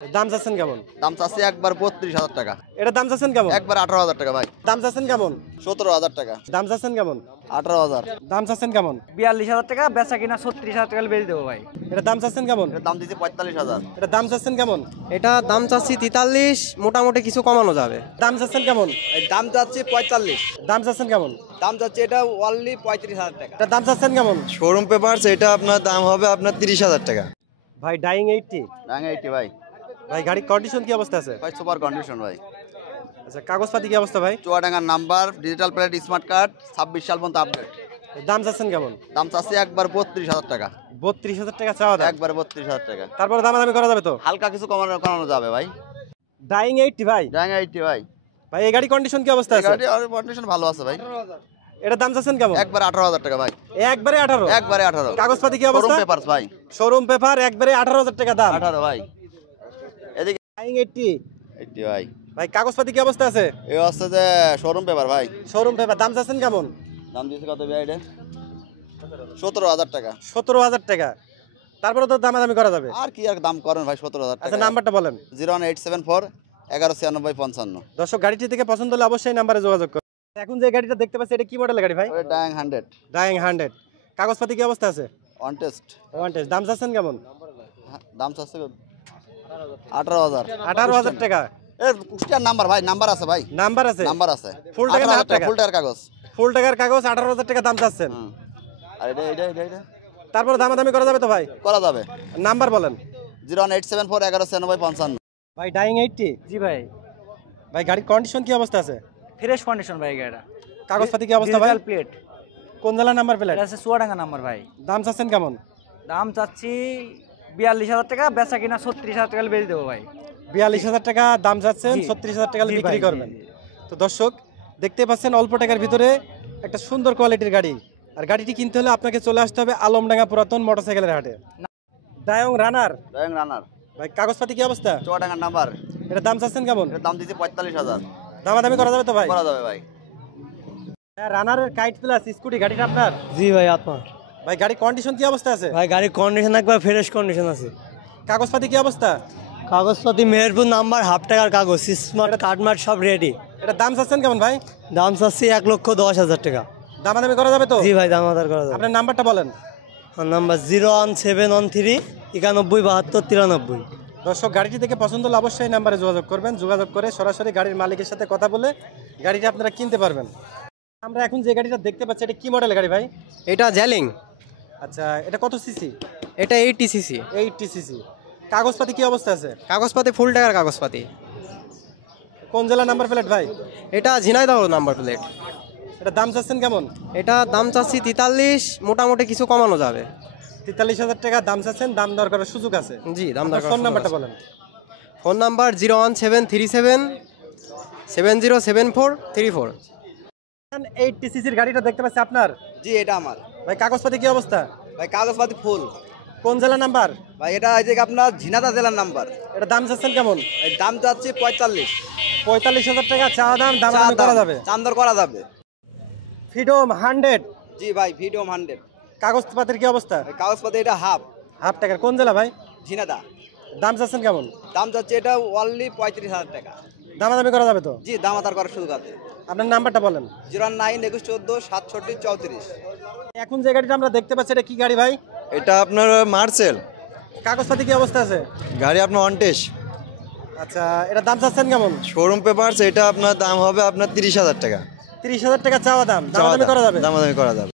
দাম চাচ্ছেন কেমন? দাম চাচ্ছি একবার ৩২,০০০ টাকা। এটা দাম চাচ্ছেন কেমন? একবার ১৮,০০০ টাকা ভাই। দাম চাচ্ছেন কেমন? ১৭,০০০ টাকা। দাম চাচ্ছেন কেমন? ১৮,০০০। দাম চাচ্ছেন কেমন? ৪২,০০০ টাকা, বেচা কিনা ৩৬,০০০ টাকা বেচে দেবো ভাই। এটা দাম চাচ্ছেন কেমন? এর দাম দিচ্ছি ৪৫,০০০। এটা দাম চাচ্ছেন কেমন? এটা দাম চাচ্ছি ৪৩, মোটামুটি কিছু কমানো যাবে। দাম চাচ্ছেন কেমন? দাম চাচ্ছি ৪৫। দাম চাচ্ছেন কেমন? দাম চাচ্ছি এটা অনলি ৩৫,০০০ টাকা। এটা দাম চাচ্ছেন কেমন? শোরুম পেপারস এটা আপনার দাম হবে আপনার ৩০,০০০ টাকা। ভাই ডাইং 80 ডাঙ্গা 80 ভাই। ভাই গাড়ির কন্ডিশন কি অবস্থা আছে? ভাই সুপার কন্ডিশন ভাই। আচ্ছা কাগজপাতি কি অবস্থা ভাই? চুয়াডাঙ্গার number, digital plate, smart card, ২৬ সাল পর্যন্ত আপডেট। দাম চাচ্ছেন কেমন? দাম চাচ্ছি একবার ৩২,০০০ টাকা। ৩২,০০০ টাকা চাওয়া দাম। একবার ৩২,০০০ টাকা। তারপরে দামাদামি করা যাবে তো? হালকা কিছু কমানো যাবে ভাই। ডাইং 80 ভাই। ডাঙ্গা 80 ভাই। ভাই এই গাড়ি কন্ডিশন কি অবস্থা আছে? গাড়ির কন্ডিশন ভালো আছে ভাই। এটা দাম চাচ্ছেন কেমন? একবার ১৮,০০০ টাকা ভাই। একবারে 18। একবারে ১৮। কাগজপাতি কি শোরুম অবস্থা? পেপারস ভাই। শোরুম পেপার একবারে 18,০০০ টাকা দাম। ১৮ ভাই। এদিকে ডাইং 80 80 ভাই। ভাই কাগজপাতি কি অবস্থা আছে? এই হচ্ছে যে শোরুম পেপার ভাই। শোরুম পেপার দাম চাচ্ছেন কেমন? দাম দিয়েছে কত ভাই এটা? ১৭,০০০ টাকা। 17,000 টাকা। তারপরে তো দামাদামি করা যাবে। আর কি আর দাম করেন ভাই 17,০০০ টাকা। আচ্ছা নাম্বারটা বলেন। 01874 119655। দর্শক গাড়িটি থেকে পছন্দ হলে অবশ্যই নাম্বারে যোগাযোগ করুন। এখন যে গাড়িটা দেখতে পাচ্ছি এটা কি মডেলের গাড়ি ভাই? ওই ডাং 100 ডাইং 100। কাগজপাতি কি অবস্থা আছে? On test. One test. দাম চাচ্ছেন কেমন? দাম চাচ্ছে 18,০০০। 18,000 টাকা। এর কুষ্টিয়ার নাম্বার ভাই, নাম্বার আছে ভাই। নাম্বার আছে? নাম্বার আছে। ফুল টাকা না হাফ টাকা? ফুল টাকার কাগজ। ফুল টাকার কাগজ 18,000 টাকা দাম চাচ্ছেন। আর এটা তারপরে দামাদামি করা যাবে তো ভাই? করা যাবে। নাম্বার বলেন। 01874 119655। ভাই ডাইং 80। জি ভাই, ভাই গাড়ির কন্ডিশন কি অবস্থা আছে? ফ্রেশ কন্ডিশন ভাই গাড়িটা। কাগজপাতি কি অবস্থা ভাই? Digital plate. কোন জেলার নাম্বার প্লেট? এটা আছে চুয়াডাঙ্গা নাম্বার ভাই। দাম চাচ্ছেন কেমন? দাম চাচ্ছি ৪২,০০০ টাকা, বেচা কিনা ৩৬,০০০ টাকা বেচে দেবো ভাই। ৪২,০০০ টাকা দাম চাচ্ছেন, জি। ৩৬,০০০ টাকা জি বিক্রি ভাই, করবেন। জি, জি। তো দর্শক দেখতে পাচ্ছেন অল্প টাকার ভিতরে একটা সুন্দর কোয়ালিটির গাড়ি। আর গাড়িটি কিনতে হলে আপনাকে চলে আসতে হবে আলমডাঙ্গা পুরাতন মোটরসাইকেলের হাটে। ডায়ং রানার। ডাং রানার। ভাই কাগজপাতি কি অবস্থা? চুয়াডাঙ্গার নাম্বার। এটা দাম চাচ্ছেন কেমন? এর দাম দিয়েছে ৪৫,০০০। দামাদামি করা যাবে তো ভাই? করা যাবে ভাই। হ্যাঁ, রানারের কাইট প্লাস স্কুটি গাড়িটা আপনার? জি ভাই আপনার। ভাই গাড়ির কন্ডিশন কি অবস্থা আছে? ভাই গাড়ির কন্ডিশন একবার ফ্রেশ কন্ডিশন আছে। কাগজপাতি কি অবস্থা? কাগজপাতি মেহেরপুর নাম্বার, হাফ টাকার কাগজ, স্মার্ট কার্ড মার্ট সব রেডি। এটা দাম চাচ্ছেন কেমন ভাই? দাম চাচ্ছি ১,১০,০০০ টাকা। দামাদামি করা যাবে তো? জি ভাই দাম আদার করা যাবে। আপনার নাম্বারটা বলেন। নাম্বার 01713 9172 93। দর্শক গাড়িটি থেকে পছন্দ হলে অবশ্যই নাম্বারে যোগাযোগ করবেন। যোগাযোগ করে সরাসরি গাড়ির মালিকের সাথে কথা বলে গাড়িটা আপনারা কিনতে পারবেন। আমরা এখন যে গাড়িটা দেখতে পাচ্ছি এটা কি মডেলের গাড়ি ভাই? এটা জ্যালিং। আচ্ছা এটা কত সিসি? এটা 80 সিসি। 80 সিসি। কাগজপাতি কি অবস্থা আছে? কাগজপাতি ফুল টাকার কাগজপাতি। কোন জেলা নাম্বার প্লেট ভাই? এটা ঝিনাইদহ নাম্বার প্লেট। এটা দাম চাচ্ছেন কেমন? এটা দাম চাচ্ছি ৪৩, মোটামুটি কিছু কমানো যাবে। ৪৩,০০০ টাকা দাম চাচ্ছেন, দাম দর করার সুযোগ আছে। জি দাম আপনার দরকার। ফোন নাম্বারটা বলেন। Phone number 01737 707434। 80 সিসির গাড়িটা দেখতে পাচ্ছি আপনার? জি এটা আমার। ভাই কাগজপাতি কি অবস্থা? ভাই কাগজপাতি ফুল। কোন জেলা নাম্বার? ভাই এটা এই যে আপনার ঝিনাইদহ জেলার নাম্বার। এটা দাম চাচ্ছেন কেমন? এই দাম চাচ্ছি ৪৫। ৪৫,০০০ টাকা চাওয়া দাম, দামাদামি করা যাবে। চান্দর করা যাবে। ফ্রিডম 100। জি ভাই ভিডিও 100। কাগজপাতির কি অবস্থা? কাগজপাতি এটা হাফ। হাফ টাকার। কোন জেলা ভাই? ঝিনাইদহ। দাম চাচ্ছেন কেমন? দাম চাচ্ছে এটা অনলি ৩৫,০০০ টাকা। দামাদামি করা যাবে তো? জি দাম আদার করার সুযোগ আছে। আপনার নাম্বারটা বলেন। 09 21 14 67 34। এখন যে গাড়িটা আমরা দেখতে পাচ্ছি এটা কি গাড়ি ভাই? এটা আপনার মার্সেল। কাগজপাতি কি অবস্থা আছে? গাড়ি আপনার অনটেস্ট। আচ্ছা এটা দাম চাচ্ছেন কেমন? শোরুম পেপারস এটা আপনার দাম হবে আপনার ৩০,০০০ টাকা। ৩০,০০০ টাকা চাওয়া দাম, দামাদামি করা যাবে? দামাদামি করা যাবে।